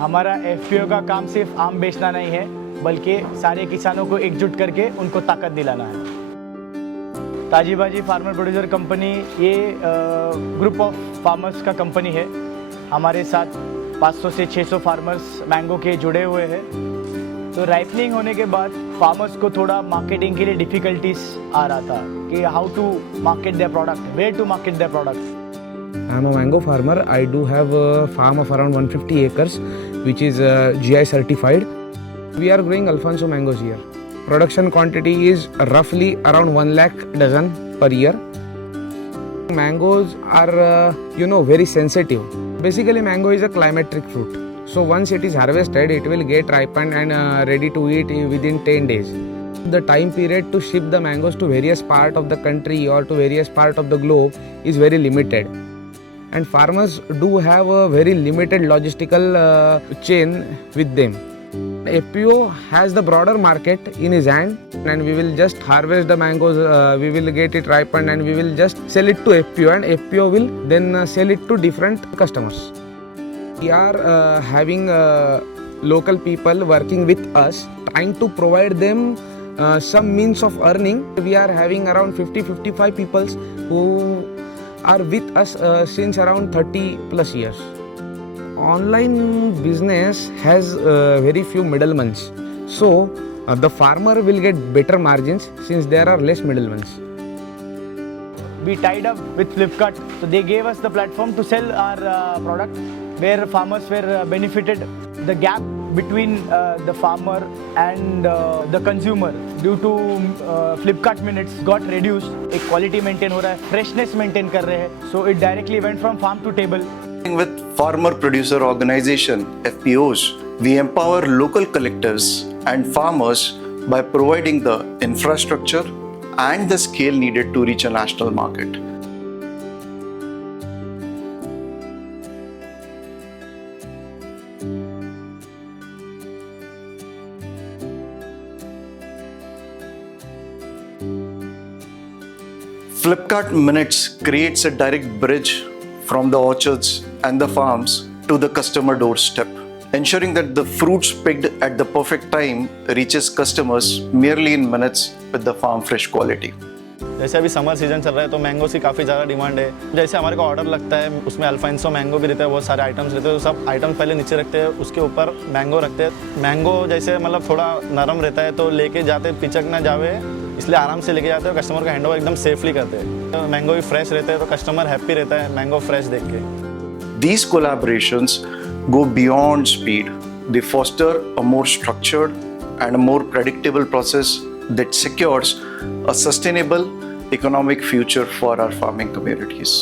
हमारा एफपीओ का काम सिर्फ आम बेचना नहीं है, बल्कि सारे किसानों को एकजुट करके उनको ताकत दिलाना है। ताजी बाजी फार्मर प्रोड्यूसर कंपनी ये ग्रुप ऑफ फार्मर्स का कंपनी है। हमारे साथ 500 से 600 फार्मर्स मैंगो के जुड़े हुए हैं। तो राइपनिंग होने के बाद फार्मर्स को थोड़ा मार्केटिंग के लिए डिफ़िकल्टीज आ रहा था कि how to market their product, where to market their product. I am a mango farmer. I do have a farm of around 150 acres, which is GI certified. We are growing Alfonso mangoes here. Production quantity is roughly around 1 lakh dozen per year. Mangoes are, very sensitive. Basically, mango is a climatic fruit. So once it is harvested, it will get ripened and ready to eat within 10 days. The time period to ship the mangoes to various part of the country or to various part of the globe is very limited. And farmers do have a very limited logistical chain with them. FPO has the broader market in his hand, and we will just harvest the mangoes, we will get it ripened and we will just sell it to FPO, and FPO will then sell it to different customers. We are having local people working with us, trying to provide them some means of earning. We are having around 50-55 people who are with us since around 30 plus years. Online business has very few middlemen, so the farmer will get better margins since there are less middlemen. We tied up with Flipkart, so they gave us the platform to sell our product, where farmers were benefited. The gap between the farmer and the consumer due to Flipkart minutes got reduced. एक quality maintain हो रहा है, freshness maintain कर रहे हैं, so it directly went from farm to table. With farmer producer organization FPOs, we empower local collectors and farmers by providing the infrastructure and the scale needed to reach a national market. Flipkart Minutes creates a direct bridge from the orchards and the farms to the customer doorstep, ensuring that the fruits picked at the perfect time reaches customers merely in minutes with the farm fresh quality. जैसे अभी summer season चल रहा है तो mangoes की काफ़ी ज़्यादा demand है। जैसे हमारे को ऑर्डर लगता है, उसमें अल्फांसो मैंगो भी रहता है, बहुत सारे आइटम्स रहते हैं, तो सब आइटम्स पहले नीचे रखते हैं, उसके ऊपर मैंगो रखते हैं। मैंगो जैसे मतलब थोड़ा नरम रहता है, तो लेके जाते पिचक ना जावे, इसलिए आराम से लेके जाते हैं। कस्टमर का हैंडओवर एकदम सेफली करते हैं। तो मैंगो भी फ्रेश रहता है, तो कस्टमर हैप्पी रहता है मैंगो फ्रेश देख के। These collaborations go beyond speed. They foster a more structured and a more predictable process that secures a sustainable economic future for our farming communities.